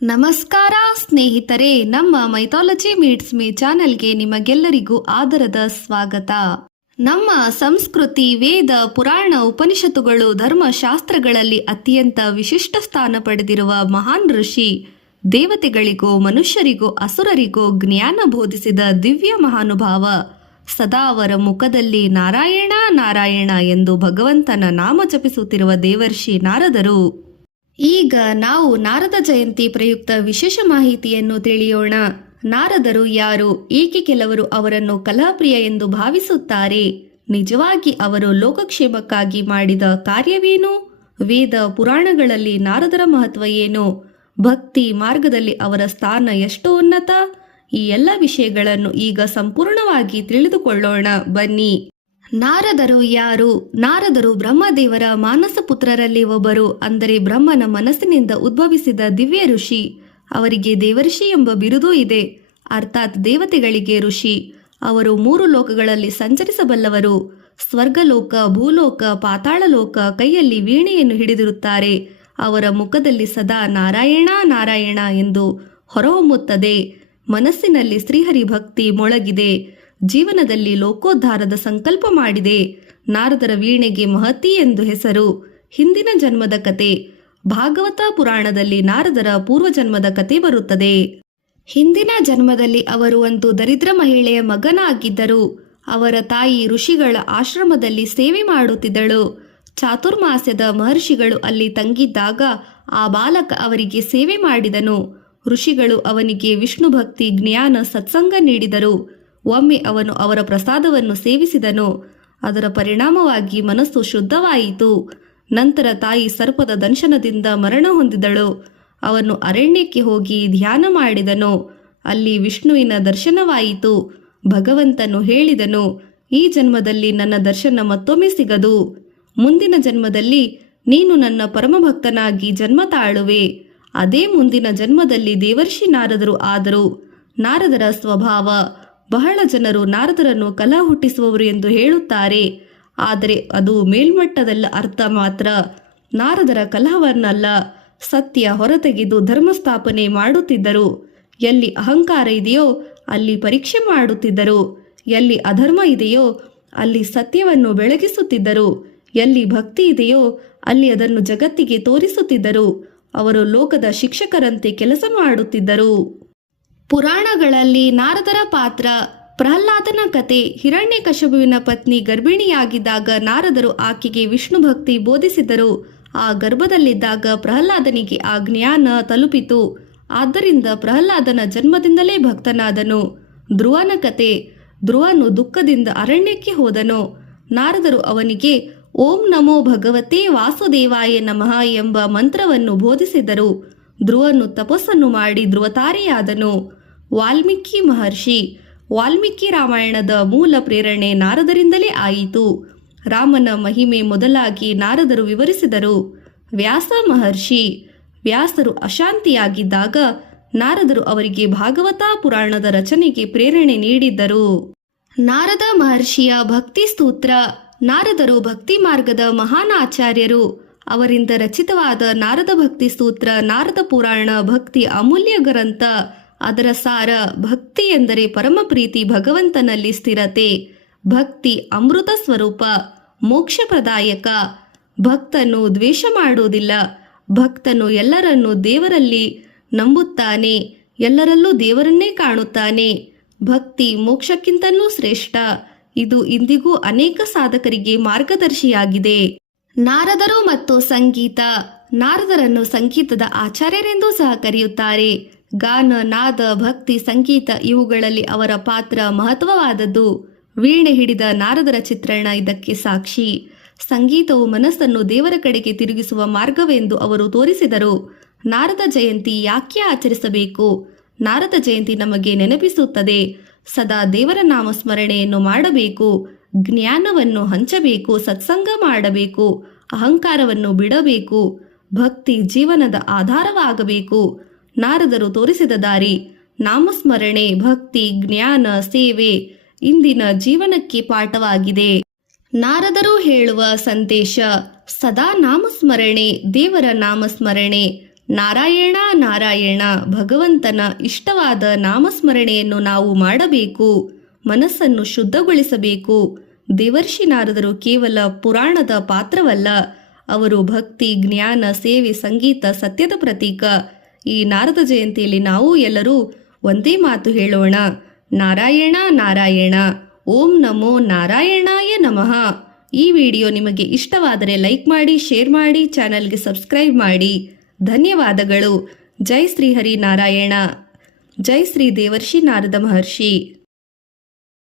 ನಮಸ್ಕಾರ ಸ್ನೇಹಿತರೆ, ನಮ್ಮ ಮೈಥಾಲಜಿ ಮೀಟ್ಸ್ ಮೀ ಚಾನೆಲ್ಗೆ ನಿಮಗೆಲ್ಲರಿಗೂ ಆದರದ ಸ್ವಾಗತ. ನಮ್ಮ ಸಂಸ್ಕೃತಿ, ವೇದ, ಪುರಾಣ, ಉಪನಿಷತ್ತುಗಳು, ಧರ್ಮಶಾಸ್ತ್ರಗಳಲ್ಲಿ ಅತ್ಯಂತ ವಿಶಿಷ್ಟ ಸ್ಥಾನ ಪಡೆದಿರುವ ಮಹಾನ್ ಋಷಿ, ದೇವತೆಗಳಿಗೋ ಮನುಷ್ಯರಿಗೋ ಅಸುರರಿಗೋ ಜ್ಞಾನ ಬೋಧಿಸಿದ ದಿವ್ಯ ಮಹಾನುಭಾವ, ಸದಾ ಅವರ ಮುಖದಲ್ಲಿ ನಾರಾಯಣ ನಾರಾಯಣ ಎಂದು ಭಗವಂತನ ನಾಮ ಜಪಿಸುತ್ತಿರುವ ದೇವರ್ಷಿ ನಾರದರು. ಈಗ ನಾವು ನಾರದ ಜಯಂತಿ ಪ್ರಯುಕ್ತ ವಿಶೇಷ ಮಾಹಿತಿಯನ್ನು ತಿಳಿಯೋಣ. ನಾರದರು ಯಾರು? ಏಕೆ ಕೆಲವರು ಅವರನ್ನು ಕಲಹಪ್ರಿಯ ಎಂದು ಭಾವಿಸುತ್ತಾರೆ? ನಿಜವಾಗಿ ಅವರು ಲೋಕಕ್ಷೇಮಕ್ಕಾಗಿ ಮಾಡಿದ ಕಾರ್ಯವೇನು? ವೇದ ಪುರಾಣಗಳಲ್ಲಿ ನಾರದರ ಮಹತ್ವ ಏನು? ಭಕ್ತಿ ಮಾರ್ಗದಲ್ಲಿ ಅವರ ಸ್ಥಾನ ಎಷ್ಟು ಉನ್ನತ? ಈ ಎಲ್ಲ ವಿಷಯಗಳನ್ನು ಈಗ ಸಂಪೂರ್ಣವಾಗಿ ತಿಳಿದುಕೊಳ್ಳೋಣ ಬನ್ನಿ. ನಾರದರು ಯಾರು? ನಾರದರು ಬ್ರಹ್ಮದೇವರ ಮಾನಸ ಪುತ್ರರಲ್ಲಿ ಒಬ್ಬರು. ಅಂದರೆ ಬ್ರಹ್ಮನ ಮನಸ್ಸಿನಿಂದ ಉದ್ಭವಿಸಿದ ದಿವ್ಯ ಋಷಿ. ಅವರಿಗೆ ದೇವರ್ಷಿ ಎಂಬ ಬಿರುದೂ ಇದೆ, ಅರ್ಥಾತ್ ದೇವತೆಗಳಿಗೆ ಋಷಿ. ಅವರು 3 ಲೋಕಗಳಲ್ಲಿ ಸಂಚರಿಸಬಲ್ಲವರು. ಸ್ವರ್ಗಲೋಕ, ಭೂಲೋಕ, ಪಾತಾಳಲೋಕ. ಕೈಯಲ್ಲಿ ವೀಣೆಯನ್ನು ಹಿಡಿದಿರುತ್ತಾರೆ. ಅವರ ಮುಖದಲ್ಲಿ ಸದಾ ನಾರಾಯಣ ನಾರಾಯಣ ಎಂದು ಹೊರಹೊಮ್ಮುತ್ತದೆ. ಮನಸ್ಸಿನಲ್ಲಿ ಶ್ರೀಹರಿ ಭಕ್ತಿ ಮೊಳಗಿದೆ. ಜೀವನದಲ್ಲಿ ಲೋಕೋದ್ಧಾರದ ಸಂಕಲ್ಪ ಮಾಡಿದೆ. ನಾರದರ ವೀಣೆಗೆ ಮಹತಿ ಎಂದು ಹೆಸರು. ಹಿಂದಿನ ಜನ್ಮದ ಕತೆ. ಭಾಗವತ ಪುರಾಣದಲ್ಲಿ ನಾರದರ ಪೂರ್ವಜನ್ಮದ ಕತೆ ಬರುತ್ತದೆ. ಹಿಂದಿನ ಜನ್ಮದಲ್ಲಿ ಅವರು ಒಂದು ದರಿದ್ರ ಮಹಿಳೆಯ ಮಗನಾಗಿದ್ದರು. ಅವರ ತಾಯಿ ಋಷಿಗಳ ಆಶ್ರಮದಲ್ಲಿ ಸೇವೆ ಮಾಡುತ್ತಿದ್ದಳು. ಚಾತುರ್ಮಾಸ್ಯದ ಮಹರ್ಷಿಗಳು ಅಲ್ಲಿ ತಂಗಿದ್ದಾಗ ಆ ಬಾಲಕ ಅವರಿಗೆ ಸೇವೆ ಮಾಡಿದನು. ಋಷಿಗಳು ಅವನಿಗೆ ವಿಷ್ಣು ಭಕ್ತಿ, ಜ್ಞಾನ, ಸತ್ಸಂಗ ನೀಡಿದರು. ಒಮ್ಮೆ ಅವನು ಅವರ ಪ್ರಸಾದವನ್ನು ಸೇವಿಸಿದನು. ಅದರ ಪರಿಣಾಮವಾಗಿ ಮನಸ್ಸು ಶುದ್ಧವಾಯಿತು. ನಂತರ ತಾಯಿ ಸರ್ಪದ ದಂಶನದಿಂದ ಮರಣ ಹೊಂದಿದಳು. ಅವನು ಅರಣ್ಯಕ್ಕೆ ಹೋಗಿ ಧ್ಯಾನ ಮಾಡಿದನು. ಅಲ್ಲಿ ವಿಷ್ಣುವಿನ ದರ್ಶನವಾಯಿತು. ಭಗವಂತನು ಹೇಳಿದನು, ಈ ಜನ್ಮದಲ್ಲಿ ನನ್ನ ದರ್ಶನ ಮತ್ತೊಮ್ಮೆ ಸಿಗದು. ಮುಂದಿನ ಜನ್ಮದಲ್ಲಿ ನೀನು ನನ್ನ ಪರಮಭಕ್ತನಾಗಿ ಜನ್ಮ ತಾಳುವೆ. ಅದೇ ಮುಂದಿನ ಜನ್ಮದಲ್ಲಿ ದೇವರ್ಷಿ ನಾರದರು ಆದರು. ನಾರದರ ಸ್ವಭಾವ. ಬಹಳ ಜನರು ನಾರದರನ್ನು ಕಲಹ ಹುಟ್ಟಿಸುವವರು ಎಂದು ಹೇಳುತ್ತಾರೆ. ಆದರೆ ಅದು ಮೇಲ್ಮಟ್ಟದಲ್ಲ ಅರ್ಥ ಮಾತ್ರ. ನಾರದರ ಕಲಹವನ್ನಲ್ಲ, ಸತ್ಯ ಹೊರತೆಗೆದು ಧರ್ಮ ಸ್ಥಾಪನೆ ಮಾಡುತ್ತಿದ್ದರು. ಎಲ್ಲಿ ಅಹಂಕಾರ ಇದೆಯೋ ಅಲ್ಲಿ ಪರೀಕ್ಷೆ ಮಾಡುತ್ತಿದ್ದರು. ಎಲ್ಲಿ ಅಧರ್ಮ ಇದೆಯೋ ಅಲ್ಲಿ ಸತ್ಯವನ್ನು ಬೆಳಗಿಸುತ್ತಿದ್ದರು. ಎಲ್ಲಿ ಭಕ್ತಿ ಇದೆಯೋ ಅಲ್ಲಿ ಅದನ್ನು ಜಗತ್ತಿಗೆ ತೋರಿಸುತ್ತಿದ್ದರು. ಅವರು ಲೋಕದ ಶಿಕ್ಷಕರಂತೆ ಕೆಲಸ ಮಾಡುತ್ತಿದ್ದರು. ಪುರಾಣಗಳಲ್ಲಿ ನಾರದರ ಪಾತ್ರ. ಪ್ರಹ್ಲಾದನ ಕತೆ. ಹಿರಣ್ಯಕಶಿಪುವಿನ ಪತ್ನಿ ಗರ್ಭಿಣಿಯಾಗಿದ್ದಾಗ ನಾರದರು ಆಕೆಗೆ ವಿಷ್ಣು ಭಕ್ತಿ ಬೋಧಿಸಿದರು. ಆ ಗರ್ಭದಲ್ಲಿದ್ದಾಗ ಪ್ರಹ್ಲಾದನಿಗೆ ಆ ಜ್ಞಾನ ತಲುಪಿತು. ಆದ್ದರಿಂದ ಪ್ರಹ್ಲಾದನ ಜನ್ಮದಿಂದಲೇ ಭಕ್ತನಾದನು. ಧ್ರುವನ ಕತೆ. ಧ್ರುವನು ದುಃಖದಿಂದ ಅರಣ್ಯಕ್ಕೆ ಹೋದನು. ನಾರದರು ಅವನಿಗೆ ಓಂ ನಮೋ ಭಗವತೆ ವಾಸುದೇವಾಯ ನಮಃ ಎಂಬ ಮಂತ್ರವನ್ನು ಬೋಧಿಸಿದರು. ಧ್ರುವನು ತಪಸ್ಸನ್ನು ಮಾಡಿ ಧ್ರುವತಾರೆಯಾದನು. ವಾಲ್ಮೀಕಿ ಮಹರ್ಷಿ. ವಾಲ್ಮೀಕಿ ರಾಮಾಯಣದ ಮೂಲ ಪ್ರೇರಣೆ ನಾರದರಿಂದಲೇ ಆಯಿತು. ರಾಮನ ಮಹಿಮೆ ಮೊದಲಾಗಿ ನಾರದರು ವಿವರಿಸಿದರು. ವ್ಯಾಸ ಮಹರ್ಷಿ. ವ್ಯಾಸರು ಅಶಾಂತಿಯಾಗಿದ್ದಾಗ ನಾರದರು ಅವರಿಗೆ ಭಾಗವತ ಪುರಾಣದ ರಚನೆಗೆ ಪ್ರೇರಣೆ ನೀಡಿದ್ದರು. ನಾರದ ಮಹರ್ಷಿಯ ಭಕ್ತಿ ಸ್ತೋತ್ರ. ನಾರದರು ಭಕ್ತಿ ಮಾರ್ಗದ ಮಹಾನ್ ಆಚಾರ್ಯರು. ಅವರಿಂದ ರಚಿತವಾದ ನಾರದ ಭಕ್ತಿ ಸ್ತೋತ್ರ, ನಾರದ ಪುರಾಣ ಭಕ್ತಿ ಅಮೂಲ್ಯ ಗ್ರಂಥ. ಅದರ ಸಾರ: ಭಕ್ತಿ ಎಂದರೆ ಪರಮ ಪ್ರೀತಿ, ಭಗವಂತನಲ್ಲಿ ಸ್ಥಿರತೆ. ಭಕ್ತಿ ಅಮೃತ ಸ್ವರೂಪ, ಮೋಕ್ಷಪ್ರದಾಯಕ. ಭಕ್ತನು ದ್ವೇಷ ಮಾಡುವುದಿಲ್ಲ. ಭಕ್ತನು ಎಲ್ಲರನ್ನೂ ದೇವರಲ್ಲಿ ನಂಬುತ್ತಾನೆ, ಎಲ್ಲರಲ್ಲೂ ದೇವರನ್ನೇ ಕಾಣುತ್ತಾನೆ. ಭಕ್ತಿ ಮೋಕ್ಷಕ್ಕಿಂತಲೂ ಶ್ರೇಷ್ಠ. ಇದು ಇಂದಿಗೂ ಅನೇಕ ಸಾಧಕರಿಗೆ ಮಾರ್ಗದರ್ಶಿಯಾಗಿದೆ. ನಾರದರು ಮತ್ತು ಸಂಗೀತ. ನಾರದರನ್ನು ಸಂಗೀತದ ಆಚಾರ್ಯರೆಂದೂ ಸಹ ಕರೆಯುತ್ತಾರೆ. ಗಾನ, ನಾದ, ಭಕ್ತಿ, ಸಂಗೀತ ಇವುಗಳಲ್ಲಿ ಅವರ ಪಾತ್ರ ಮಹತ್ವವಾದದ್ದು. ವೀಣೆ ಹಿಡಿದ ನಾರದರ ಚಿತ್ರಣ ಇದಕ್ಕೆ ಸಾಕ್ಷಿ. ಸಂಗೀತವು ಮನಸ್ಸನ್ನು ದೇವರ ಕಡೆಗೆ ತಿರುಗಿಸುವ ಮಾರ್ಗವೆಂದು ಅವರು ತೋರಿಸಿದರು. ನಾರದ ಜಯಂತಿ ಯಾಕೆ ಆಚರಿಸಬೇಕು? ನಾರದ ಜಯಂತಿ ನಮಗೆ ನೆನಪಿಸುತ್ತದೆ, ಸದಾ ದೇವರ ನಾಮಸ್ಮರಣೆಯನ್ನು ಮಾಡಬೇಕು, ಜ್ಞಾನವನ್ನು ಹಂಚಬೇಕು, ಸತ್ಸಂಗ ಮಾಡಬೇಕು, ಅಹಂಕಾರವನ್ನು ಬಿಡಬೇಕು, ಭಕ್ತಿ ಜೀವನದ ಆಧಾರವಾಗಬೇಕು. ನಾರದರು ತೋರಿಸಿದ ದಾರಿ ನಾಮಸ್ಮರಣೆ, ಭಕ್ತಿ, ಜ್ಞಾನ, ಸೇವೆ ಇಂದಿನ ಜೀವನಕ್ಕೆ ಪಾಠವಾಗಿದೆ. ನಾರದರು ಹೇಳುವ ಸಂದೇಶ: ಸದಾ ನಾಮಸ್ಮರಣೆ, ದೇವರ ನಾಮಸ್ಮರಣೆ. ನಾರಾಯಣ ನಾರಾಯಣ ಭಗವಂತನ ಇಷ್ಟವಾದ ನಾಮಸ್ಮರಣೆಯನ್ನು ನಾವು ಮಾಡಬೇಕು. ಮನಸ್ಸನ್ನು ಶುದ್ಧಗೊಳಿಸಬೇಕು. ದೇವರ್ಷಿ ನಾರದರು ಕೇವಲ ಪುರಾಣದ ಪಾತ್ರವಲ್ಲ, ಅವರು ಭಕ್ತಿ, ಜ್ಞಾನ, ಸೇವೆ, ಸಂಗೀತ, ಸತ್ಯದ ಪ್ರತೀಕ. ಈ ನಾರದ ಜಯಂತಿಯಲ್ಲಿ ನಾವು ಎಲ್ಲರೂ ಒಂದೇ ಮಾತು ಹೇಳೋಣ, ನಾರಾಯಣ ನಾರಾಯಣ. ಓಂ ನಮೋ ನಾರಾಯಣಾಯ ನಮಃ. ಈ ವಿಡಿಯೋ ನಿಮಗೆ ಇಷ್ಟವಾದರೆ ಲೈಕ್ ಮಾಡಿ, ಶೇರ್ ಮಾಡಿ, ಚಾನಲ್ಗೆ ಸಬ್ಸ್ಕ್ರೈಬ್ ಮಾಡಿ. ಧನ್ಯವಾದಗಳು. ಜೈ ಶ್ರೀ ಹರಿ ನಾರಾಯಣ. ಜೈ ಶ್ರೀ ದೇವರ್ಷಿ ನಾರದ ಮಹರ್ಷಿ.